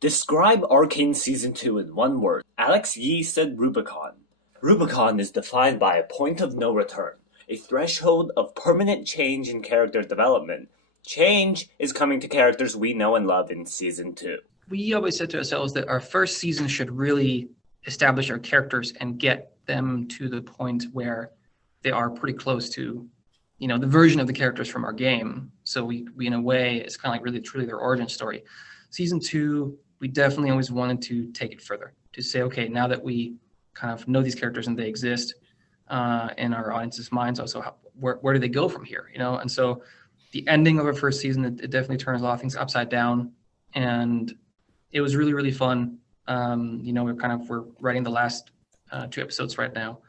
Describe Arcane Season 2 in one word. Alex Yee said Rubicon. Rubicon is defined by a point of no return, a threshold of permanent change in character development. Change is coming to characters we know and love in Season 2. We always said to ourselves that our first season should really establish our characters and get them to the point where they are pretty close to, the version of the characters from our game. So we in a way, it's kind of like really truly their origin story. Season 2, we definitely always wanted to take it further, to say, okay, now that we kind of know these characters and they exist in our audience's minds, also where do they go from here? And so the ending of our first season, it definitely turns a lot of things upside down, and it was really, really fun. We're writing the last 2 episodes right now.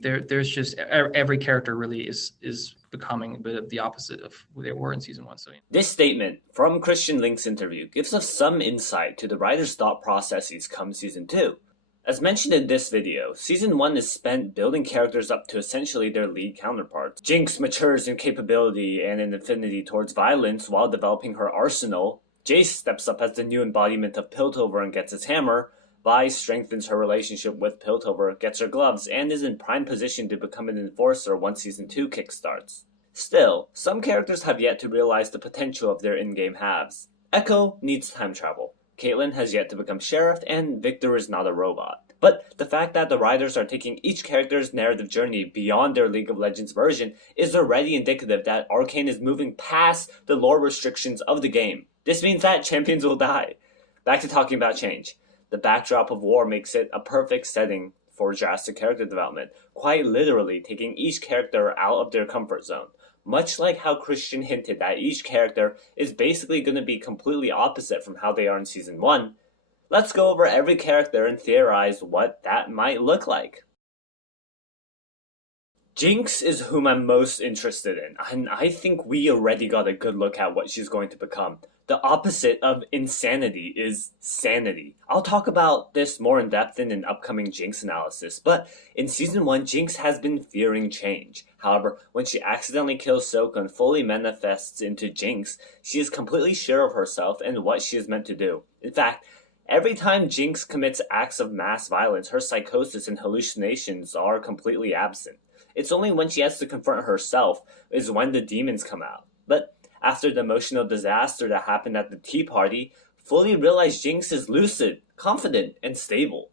There's just every character really is becoming a bit of the opposite of who they were in season 1. So this statement from Christian Link's interview gives us some insight to the writer's thought processes come season 2. As mentioned in this video, season 1 is spent building characters up to essentially their lead counterparts. Jinx matures in capability and in affinity towards violence while developing her arsenal. Jace steps up as the new embodiment of Piltover and gets his hammer. Vi strengthens her relationship with Piltover, gets her gloves, and is in prime position to become an enforcer once Season 2 kickstarts. Still, some characters have yet to realize the potential of their in-game halves. Echo needs time travel. Caitlyn has yet to become sheriff, and Victor is not a robot. But the fact that the writers are taking each character's narrative journey beyond their League of Legends version is already indicative that Arcane is moving past the lore restrictions of the game. This means that champions will die. Back to talking about change. The backdrop of war makes it a perfect setting for drastic character development, quite literally taking each character out of their comfort zone. Much like how Christian hinted that each character is basically going to be completely opposite from how they are in Season 1, let's go over every character and theorize what that might look like. Jinx is whom I'm most interested in, and I think we already got a good look at what she's going to become. The opposite of insanity is sanity. I'll talk about this more in depth in an upcoming Jinx analysis, but in Season 1, Jinx has been fearing change. However, when she accidentally kills Soka and fully manifests into Jinx, she is completely sure of herself and what she is meant to do. In fact, every time Jinx commits acts of mass violence, her psychosis and hallucinations are completely absent. It's only when she has to confront herself is when the demons come out. But after the emotional disaster that happened at the tea party, fully realized Jinx is lucid, confident, and stable.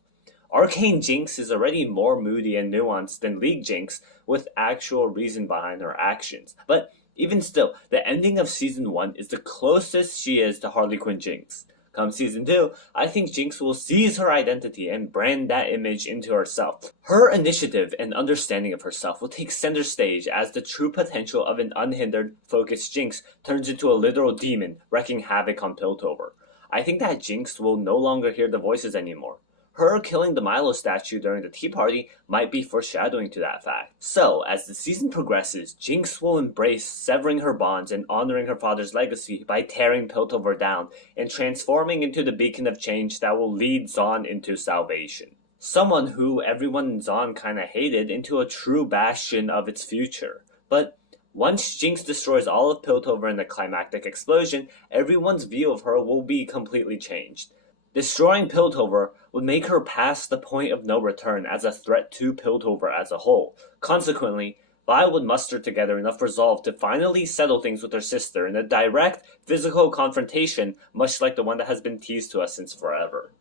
Arcane Jinx is already more moody and nuanced than League Jinx, with actual reason behind her actions. But even still, the ending of Season 1 is the closest she is to Harley Quinn Jinx. Come Season 2, I think Jinx will seize her identity and brand that image into herself. Her initiative and understanding of herself will take center stage as the true potential of an unhindered, focused Jinx turns into a literal demon, wreaking havoc on Piltover. I think that Jinx will no longer hear the voices anymore. Her killing the Milo statue during the tea party might be foreshadowing to that fact. So, as the season progresses, Jinx will embrace severing her bonds and honoring her father's legacy by tearing Piltover down and transforming into the beacon of change that will lead Zaun into salvation. Someone who everyone in Zaun kinda hated into a true bastion of its future. But once Jinx destroys all of Piltover in the climactic explosion, everyone's view of her will be completely changed. Destroying Piltover would make her pass the point of no return as a threat to Piltover as a whole. Consequently, Vi would muster together enough resolve to finally settle things with her sister in a direct, physical confrontation, much like the one that has been teased to us since forever.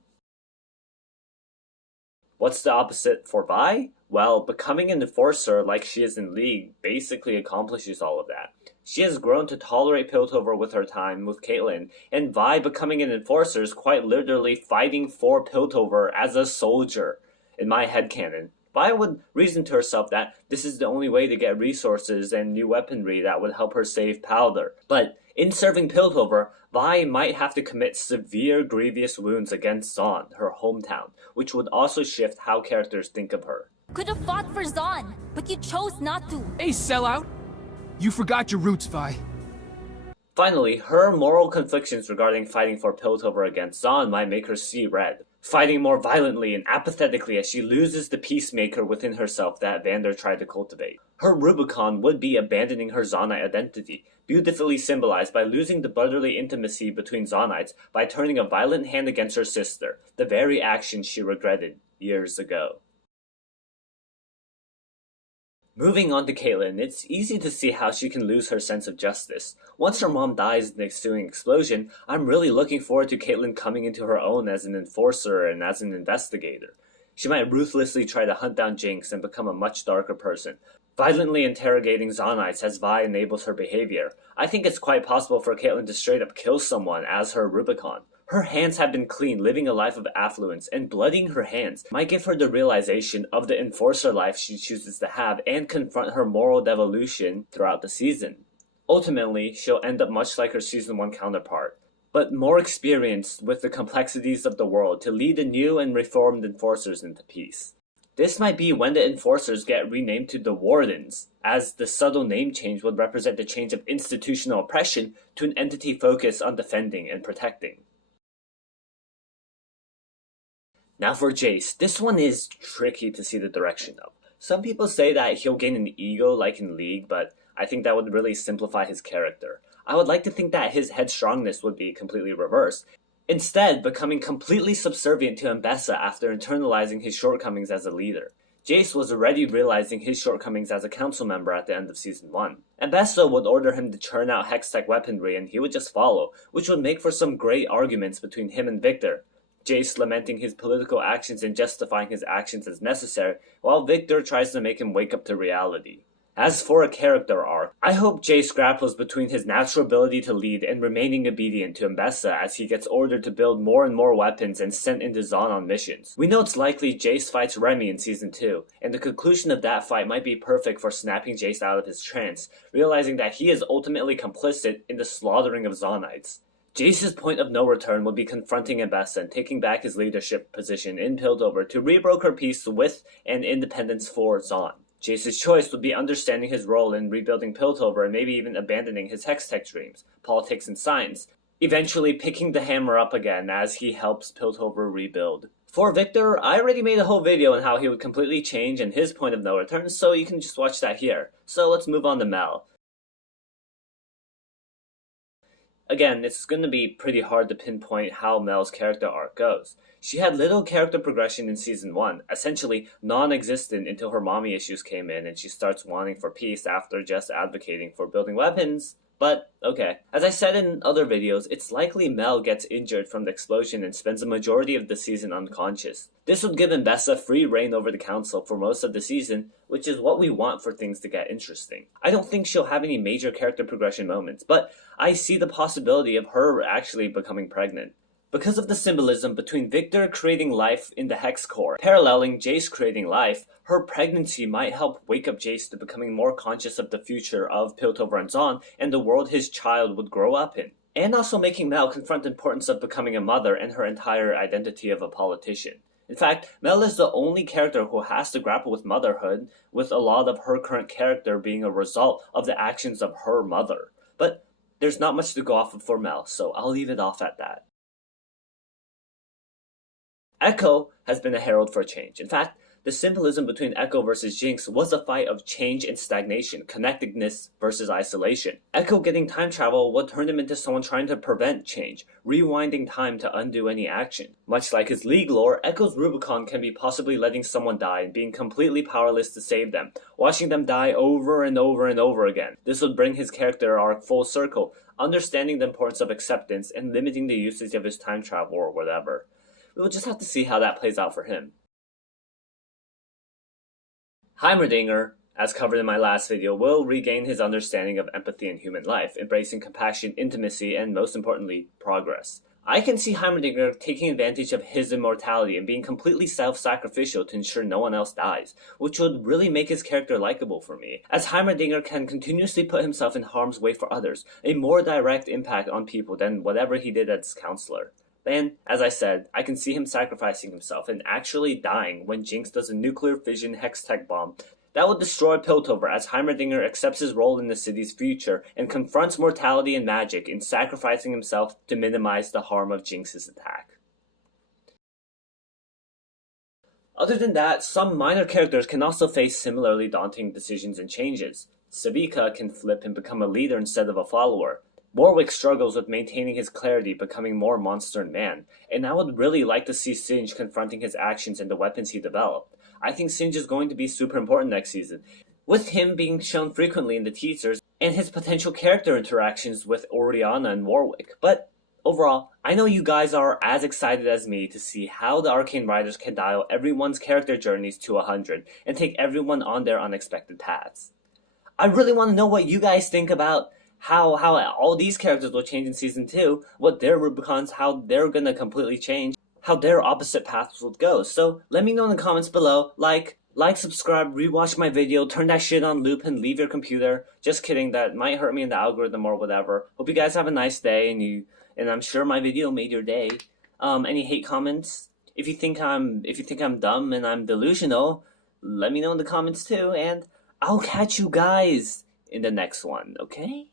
What's the opposite for Vi? Well, becoming an enforcer like she is in League basically accomplishes all of that. She has grown to tolerate Piltover with her time with Caitlyn, and Vi becoming an enforcer is quite literally fighting for Piltover as a soldier. In my headcanon, Vi would reason to herself that this is the only way to get resources and new weaponry that would help her save Powder. But in serving Piltover, Vi might have to commit severe grievous wounds against Zaun, her hometown, which would also shift how characters think of her. Could have fought for Zaun, but you chose not to. Hey, sellout! You forgot your roots, Vi. Finally, her moral conflictions regarding fighting for Piltover against Zaun might make her see red, fighting more violently and apathetically as she loses the peacemaker within herself that Vander tried to cultivate. Her Rubicon would be abandoning her Zonite identity, beautifully symbolized by losing the brotherly intimacy between Zonites by turning a violent hand against her sister, the very action she regretted years ago. Moving on to Caitlyn, it's easy to see how she can lose her sense of justice. Once her mom dies in the ensuing explosion, I'm really looking forward to Caitlyn coming into her own as an enforcer and as an investigator. She might ruthlessly try to hunt down Jinx and become a much darker person. Violently interrogating Zonites as Vi enables her behavior. I think it's quite possible for Caitlyn to straight up kill someone as her Rubicon. Her hands have been clean, living a life of affluence, and bloodying her hands might give her the realization of the enforcer life she chooses to have and confront her moral devolution throughout the season. Ultimately, she'll end up much like her Season 1 counterpart, but more experienced with the complexities of the world to lead the new and reformed enforcers into peace. This might be when the enforcers get renamed to the Wardens, as the subtle name change would represent the change of institutional oppression to an entity focused on defending and protecting. Now for Jace, this one is tricky to see the direction of. Some people say that he'll gain an ego like in League, but I think that would really simplify his character. I would like to think that his headstrongness would be completely reversed, instead becoming completely subservient to Ambessa after internalizing his shortcomings as a leader. Jace was already realizing his shortcomings as a council member at the end of Season 1. Ambessa would order him to churn out Hextech weaponry and he would just follow, which would make for some great arguments between him and Victor. Jace lamenting his political actions and justifying his actions as necessary, while Victor tries to make him wake up to reality. As for a character arc, I hope Jace grapples between his natural ability to lead and remaining obedient to Ambessa as he gets ordered to build more and more weapons and sent into Zaun on missions. We know it's likely Jace fights Remy in Season 2, and the conclusion of that fight might be perfect for snapping Jace out of his trance, realizing that he is ultimately complicit in the slaughtering of Zaunites. Jace's point of no return would be confronting Ambessa and taking back his leadership position in Piltover to re-broker peace with and independence for Zaun. Jace's choice would be understanding his role in rebuilding Piltover and maybe even abandoning his Hextech dreams, politics and science, eventually picking the hammer up again as he helps Piltover rebuild. For Victor, I already made a whole video on how he would completely change and his point of no return, so you can just watch that here. So let's move on to Mel. Again, it's going to be pretty hard to pinpoint how Mel's character arc goes. She had little character progression in Season 1, essentially non-existent until her mommy issues came in and she starts wanting for peace after just advocating for building weapons. But, okay. As I said in other videos, it's likely Mel gets injured from the explosion and spends the majority of the season unconscious. This would give Ambessa free reign over the council for most of the season, which is what we want for things to get interesting. I don't think she'll have any major character progression moments, but I see the possibility of her actually becoming pregnant. Because of the symbolism between Victor creating life in the Hex core, paralleling Jace creating life, her pregnancy might help wake up Jace to becoming more conscious of the future of Piltover and Zaun and the world his child would grow up in. And also making Mel confront the importance of becoming a mother and her entire identity of a politician. In fact, Mel is the only character who has to grapple with motherhood, with a lot of her current character being a result of the actions of her mother. But there's not much to go off of for Mel, so I'll leave it off at that. Echo has been a herald for change. In fact, the symbolism between Echo versus Jinx was a fight of change and stagnation, connectedness versus isolation. Echo getting time travel would turn him into someone trying to prevent change, rewinding time to undo any action. Much like his League lore, Echo's Rubicon can be possibly letting someone die and being completely powerless to save them, watching them die over and over and over again. This would bring his character arc full circle, understanding the importance of acceptance and limiting the usage of his time travel or whatever. We'll just have to see how that plays out for him. Heimerdinger, as covered in my last video, will regain his understanding of empathy in human life, embracing compassion, intimacy, and most importantly, progress. I can see Heimerdinger taking advantage of his immortality and being completely self-sacrificial to ensure no one else dies, which would really make his character likable for me, as Heimerdinger can continuously put himself in harm's way for others, a more direct impact on people than whatever he did as counselor. And, as I said, I can see him sacrificing himself and actually dying when Jinx does a nuclear fission Hextech bomb that would destroy Piltover as Heimerdinger accepts his role in the city's future and confronts mortality and magic in sacrificing himself to minimize the harm of Jinx's attack. Other than that, some minor characters can also face similarly daunting decisions and changes. Sabika can flip and become a leader instead of a follower. Warwick struggles with maintaining his clarity, becoming more monster and man, and I would really like to see Singe confronting his actions and the weapons he developed. I think Singe is going to be super important next season, with him being shown frequently in the teasers and his potential character interactions with Oriana and Warwick. But overall, I know you guys are as excited as me to see how the Arcane writers can dial everyone's character journeys to 100 and take everyone on their unexpected paths. I really want to know what you guys think about how all these characters will change in season 2, what their Rubicons, how they're gonna completely change, how their opposite paths will go. So let me know in the comments below. Like, subscribe, rewatch my video, turn that shit on loop and leave your computer. Just kidding, that might hurt me in the algorithm or whatever. Hope you guys have a nice day, and I'm sure my video made your day. Any hate comments? If you think I'm dumb and I'm delusional, let me know in the comments too, and I'll catch you guys in the next one, okay?